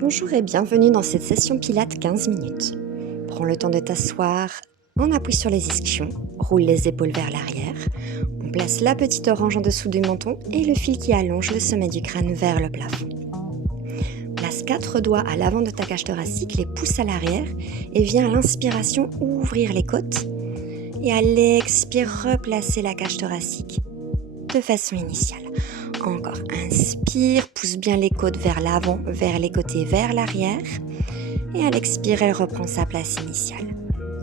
Bonjour et bienvenue dans cette session Pilates 15 minutes. Prends le temps de t'asseoir, on appuie sur les ischions, roule les épaules vers l'arrière, on place la petite orange en dessous du menton et le fil qui allonge le sommet du crâne vers le plafond. Place 4 doigts à l'avant de ta cage thoracique, les pouces à l'arrière et viens à l'inspiration ouvrir les côtes et à l'expire replacer la cage thoracique de façon initiale. Encore, inspire, pousse bien les côtes vers l'avant, vers les côtés, vers l'arrière. Et à l'expire, elle reprend sa place initiale.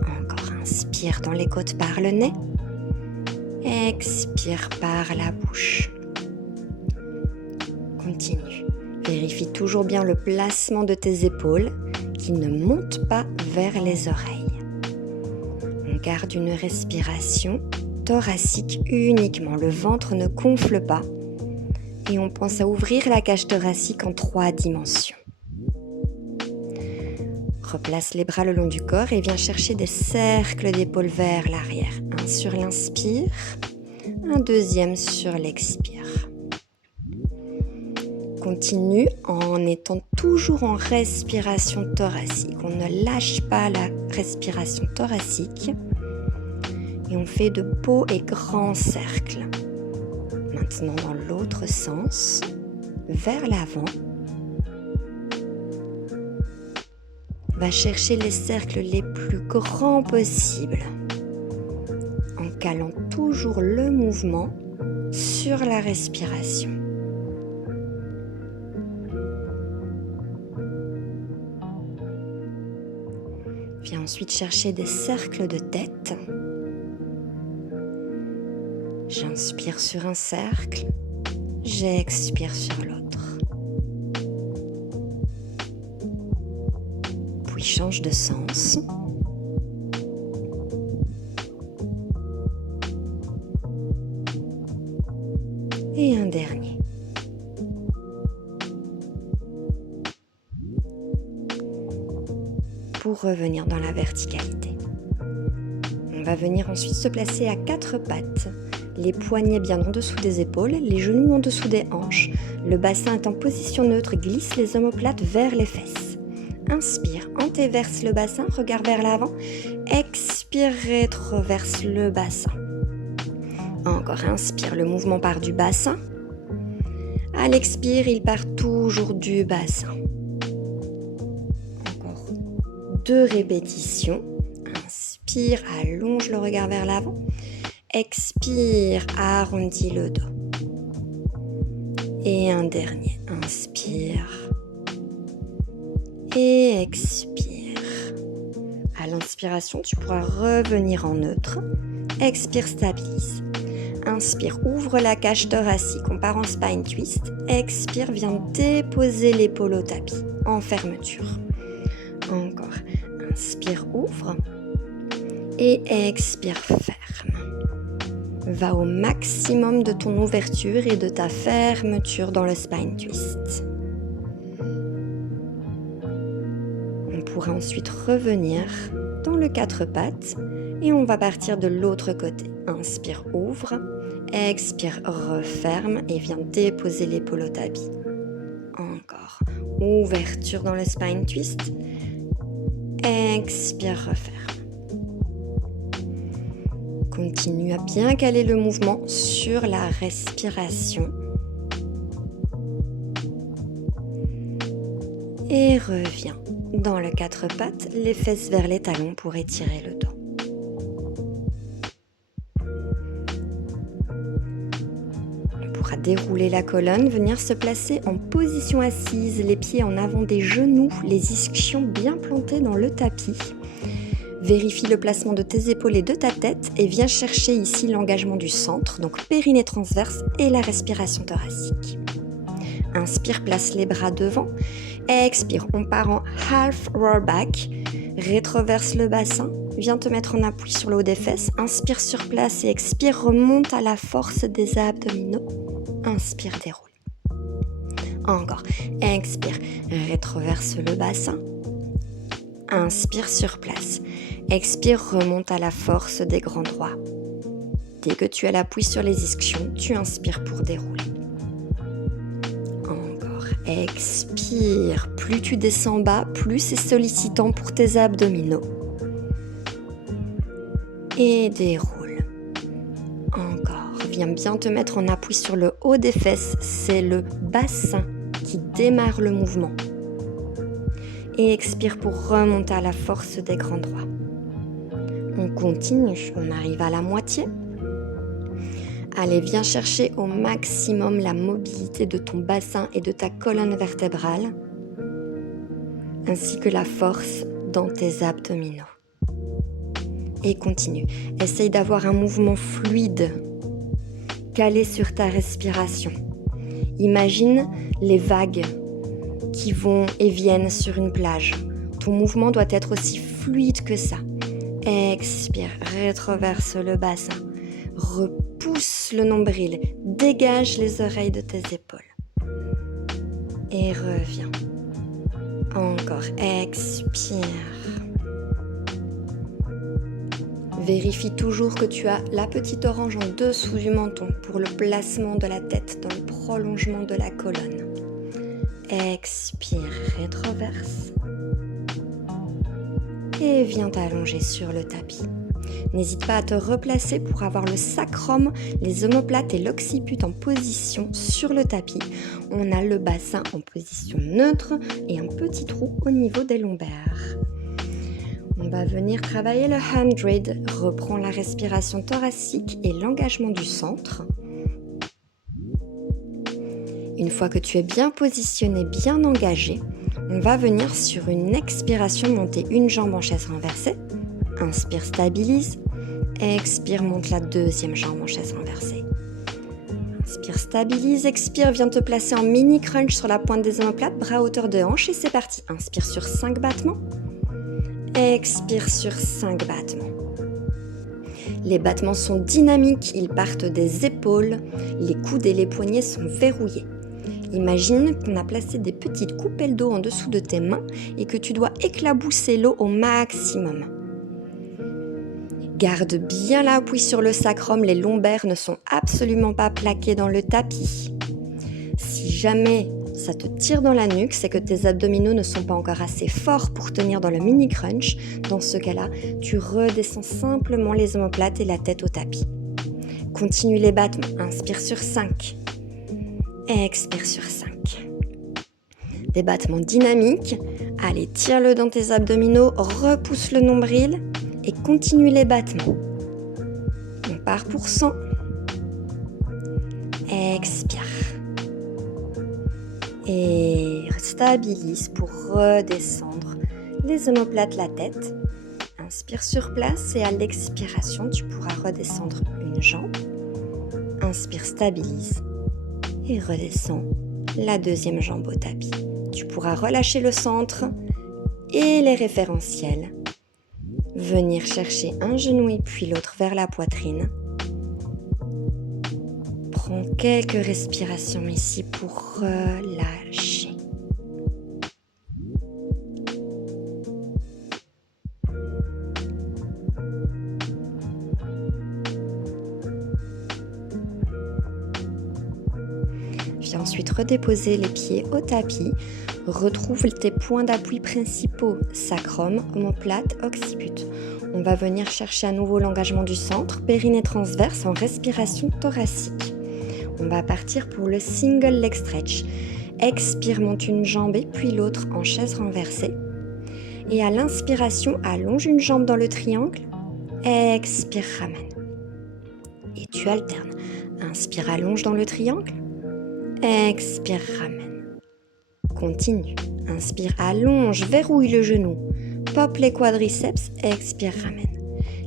Encore, inspire dans les côtes par le nez. Expire par la bouche. Continue. Vérifie toujours bien le placement de tes épaules qui ne montent pas vers les oreilles. On garde une respiration thoracique uniquement. Le ventre ne gonfle pas. Et on pense à ouvrir la cage thoracique en 3 dimensions. Replace les bras le long du corps et viens chercher des cercles d'épaules vers l'arrière. Un sur l'inspire, un deuxième sur l'expire. Continue en étant toujours en respiration thoracique. On ne lâche pas la respiration thoracique. Et on fait de beaux et grands cercles. Maintenant dans l'autre sens, vers l'avant. Va chercher les cercles les plus grands possibles, en calant toujours le mouvement sur la respiration. Viens ensuite chercher des cercles de tête. J'inspire sur un cercle, j'expire sur l'autre. Puis change de sens. Et un dernier. Pour revenir dans la verticalité. On va venir ensuite se placer à 4 pattes. Les poignets bien en dessous des épaules, les genoux en dessous des hanches. Le bassin est en position neutre, glisse les omoplates vers les fesses. Inspire, antéverse le bassin, regard vers l'avant. Expire, rétroverse le bassin. Encore, inspire, le mouvement part du bassin. À l'expire, il part toujours du bassin. Encore 2 répétitions. Inspire, allonge le regard vers l'avant. Expire, arrondis le dos. Et un dernier. Inspire. Et expire. À l'inspiration, tu pourras revenir en neutre. Expire, stabilise. Inspire, ouvre la cage thoracique. On part en spine twist. Expire, viens déposer l'épaule au tapis. En fermeture. Encore. Inspire, ouvre. Et expire, ferme. Va au maximum de ton ouverture et de ta fermeture dans le spine twist. On pourra ensuite revenir dans le 4 pattes et on va partir de l'autre côté. Inspire, ouvre, expire, referme et viens déposer l'épaule au tapis. Encore. Ouverture dans le spine twist. Expire, referme. Continue à bien caler le mouvement sur la respiration. Et reviens dans le 4 pattes, les fesses vers les talons pour étirer le dos. On pourra dérouler la colonne, venir se placer en position assise, les pieds en avant des genoux, les ischions bien plantés dans le tapis. Vérifie le placement de tes épaules et de ta tête et viens chercher ici l'engagement du centre, donc périnée transverse et la respiration thoracique. Inspire, place les bras devant. Expire, on part en half roll back. Rétroverse le bassin. Viens te mettre en appui sur le haut des fesses. Inspire sur place et expire, remonte à la force des abdominaux. Inspire, déroule. Encore. Expire, rétroverse le bassin. Inspire sur place. Expire, remonte à la force des grands droits. Dès que tu as l'appui sur les ischions, tu inspires pour dérouler. Encore. Expire. Plus tu descends bas, plus c'est sollicitant pour tes abdominaux. Et déroule. Encore. Viens bien te mettre en appui sur le haut des fesses. C'est le bassin qui démarre le mouvement. Et expire pour remonter à la force des grands droits. On continue. On arrive à la moitié. Allez, viens chercher au maximum la mobilité de ton bassin et de ta colonne vertébrale, ainsi que la force dans tes abdominaux. Et continue. Essaye d'avoir un mouvement fluide, calé sur ta respiration. Imagine les vagues qui vont et viennent sur une plage. Ton mouvement doit être aussi fluide que ça. Expire, rétroverse le bassin. Repousse le nombril, dégage les oreilles de tes épaules. Et reviens. Encore, expire. Vérifie toujours que tu as la petite orange en dessous du menton pour le placement de la tête dans le prolongement de la colonne. Expire, rétroverse. Et viens t'allonger sur le tapis. N'hésite pas à te replacer pour avoir le sacrum, les omoplates et l'occiput en position sur le tapis. On a le bassin en position neutre et un petit trou au niveau des lombaires. On va venir travailler le 100. Reprends la respiration thoracique et l'engagement du centre. Une fois que tu es bien positionné, bien engagé, on va venir sur une expiration monter une jambe en chaise renversée. Inspire, stabilise. Expire, monte la deuxième jambe en chaise renversée. Inspire, stabilise. Expire, viens te placer en mini crunch sur la pointe des omoplates, bras à hauteur de hanche et c'est parti. Inspire sur 5 battements. Expire sur 5 battements. Les battements sont dynamiques, ils partent des épaules, les coudes et les poignets sont verrouillés. Imagine qu'on a placé des petites coupelles d'eau en dessous de tes mains et que tu dois éclabousser l'eau au maximum. Garde bien l'appui sur le sacrum, les lombaires ne sont absolument pas plaqués dans le tapis. Si jamais ça te tire dans la nuque, c'est que tes abdominaux ne sont pas encore assez forts pour tenir dans le mini crunch. Dans ce cas-là, tu redescends simplement les omoplates et la tête au tapis. Continue les battements. Inspire sur 5. Expire sur 5. Des battements dynamiques. Allez, tire-le dans tes abdominaux, repousse le nombril et continue les battements. On part pour 100. Expire. Et stabilise pour redescendre les omoplates, la tête. Inspire sur place et à l'expiration, tu pourras redescendre une jambe. Inspire, stabilise et redescends la deuxième jambe au tapis. Tu pourras relâcher le centre et les référentiels. Venir chercher un genou et puis l'autre vers la poitrine. Prends quelques respirations ici pour relâcher. Viens ensuite redéposer les pieds au tapis. Retrouve tes points d'appui principaux, sacrum, omoplate, occiput. On va venir chercher à nouveau l'engagement du centre, périnée transverse en respiration thoracique. On va partir pour le single leg stretch. Expire, monte une jambe et puis l'autre en chaise renversée. Et à l'inspiration, allonge une jambe dans le triangle. Expire, ramène. Et tu alternes. Inspire, allonge dans le triangle. Expire, ramène. Continue. Inspire, allonge, verrouille le genou. Pop les quadriceps, expire, ramène.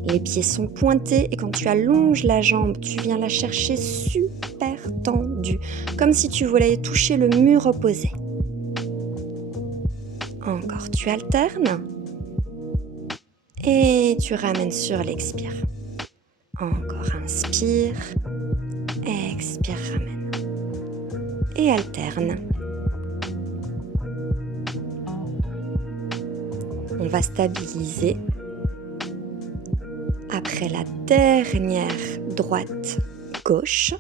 Les pieds sont pointés et quand tu allonges la jambe, tu viens la chercher super tendue, comme si tu voulais toucher le mur opposé. Encore, tu alternes et tu ramènes sur l'expire. Encore, inspire, expire, ramène et alterne. On va stabiliser. Après la dernière droite-gauche,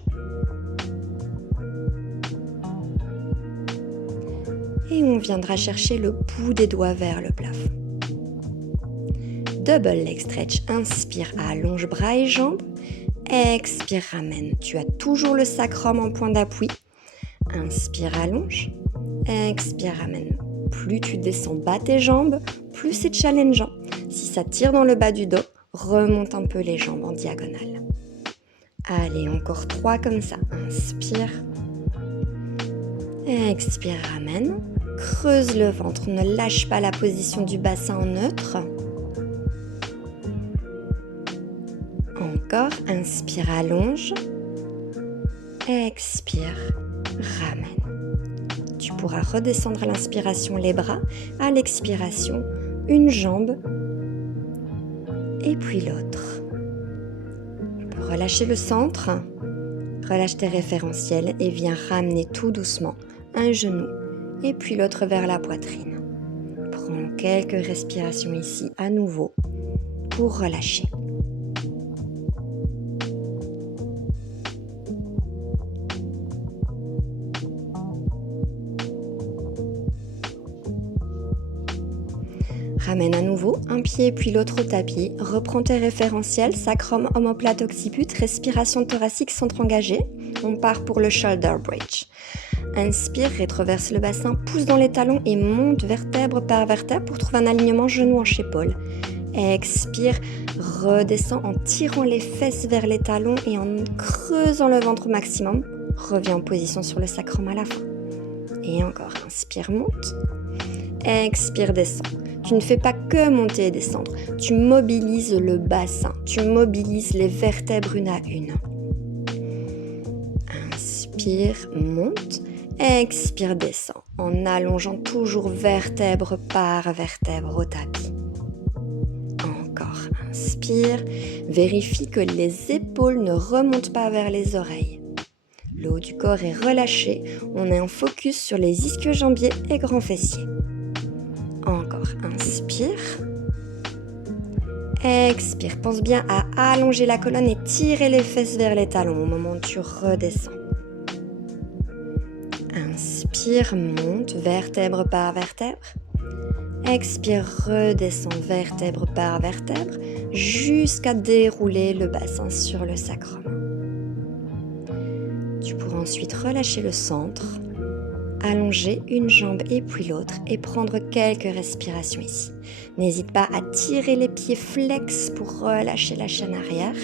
et on viendra chercher le bout des doigts vers le plafond. Double leg stretch, inspire, allonge bras et jambes. Expire, ramène. Tu as toujours le sacrum en point d'appui. Inspire, allonge. Expire, ramène. Plus tu descends bas tes jambes, plus c'est challengeant. Si ça tire dans le bas du dos, remonte un peu les jambes en diagonale. Allez, encore 3 comme ça. Inspire. Expire, ramène. Creuse le ventre, ne lâche pas la position du bassin en neutre. Encore, inspire, allonge. Expire, ramène. Tu pourras redescendre à l'inspiration les bras, à l'expiration, une jambe et puis l'autre. Tu peux relâcher le centre, relâche tes référentiels et viens ramener tout doucement un genou et puis l'autre vers la poitrine. Prends quelques respirations ici à nouveau pour relâcher. Ramène à nouveau un pied puis l'autre au tapis. Reprends tes référentiels, sacrum, omoplate, occiput, respiration thoracique, centre engagé. On part pour le shoulder bridge. Inspire, rétroverse le bassin, pousse dans les talons et monte vertèbre par vertèbre pour trouver un alignement genou-hanche-épaule. Expire, redescends en tirant les fesses vers les talons et en creusant le ventre au maximum. Reviens en position sur le sacrum à la fin. Et encore, inspire, monte. Expire, descends. Tu ne fais pas que monter et descendre, tu mobilises le bassin, tu mobilises les vertèbres une à une. Inspire, monte, expire, descends, en allongeant toujours vertèbre par vertèbre au tapis. Encore, inspire, vérifie que les épaules ne remontent pas vers les oreilles. Le haut du corps est relâché, on est en focus sur les ischio-jambiers et grands fessiers. Encore, inspire. Expire, pense bien à allonger la colonne et tirer les fesses vers les talons au moment où tu redescends. Inspire, monte, vertèbre par vertèbre. Expire, redescends vertèbre par vertèbre jusqu'à dérouler le bassin sur le sacrum. Tu pourras ensuite relâcher le centre. Allonger une jambe et puis l'autre et prendre quelques respirations ici. N'hésite pas à tirer les pieds flex pour relâcher la chaîne arrière.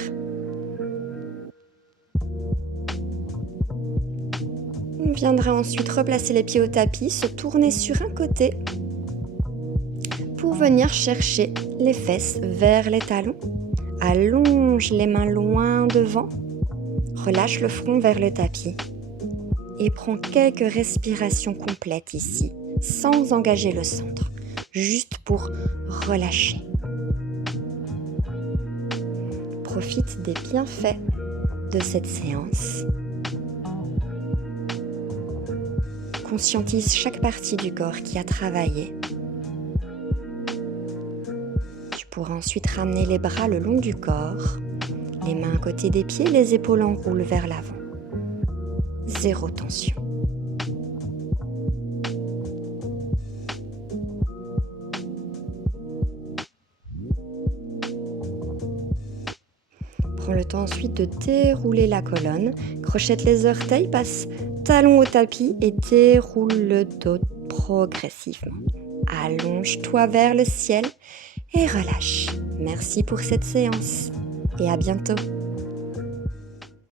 On viendra ensuite replacer les pieds au tapis, se tourner sur un côté pour venir chercher les fesses vers les talons. Allonge les mains loin devant. Relâche le front vers le tapis. Et prends quelques respirations complètes ici, sans engager le centre, juste pour relâcher. Profite des bienfaits de cette séance. Conscientise chaque partie du corps qui a travaillé. Tu pourras ensuite ramener les bras le long du corps, les mains à côté des pieds, les épaules enroulent vers l'avant. Zéro tension. Prends le temps ensuite de dérouler la colonne. Crochette les orteils, passe talon au tapis et déroule le dos progressivement. Allonge-toi vers le ciel et relâche. Merci pour cette séance et à bientôt.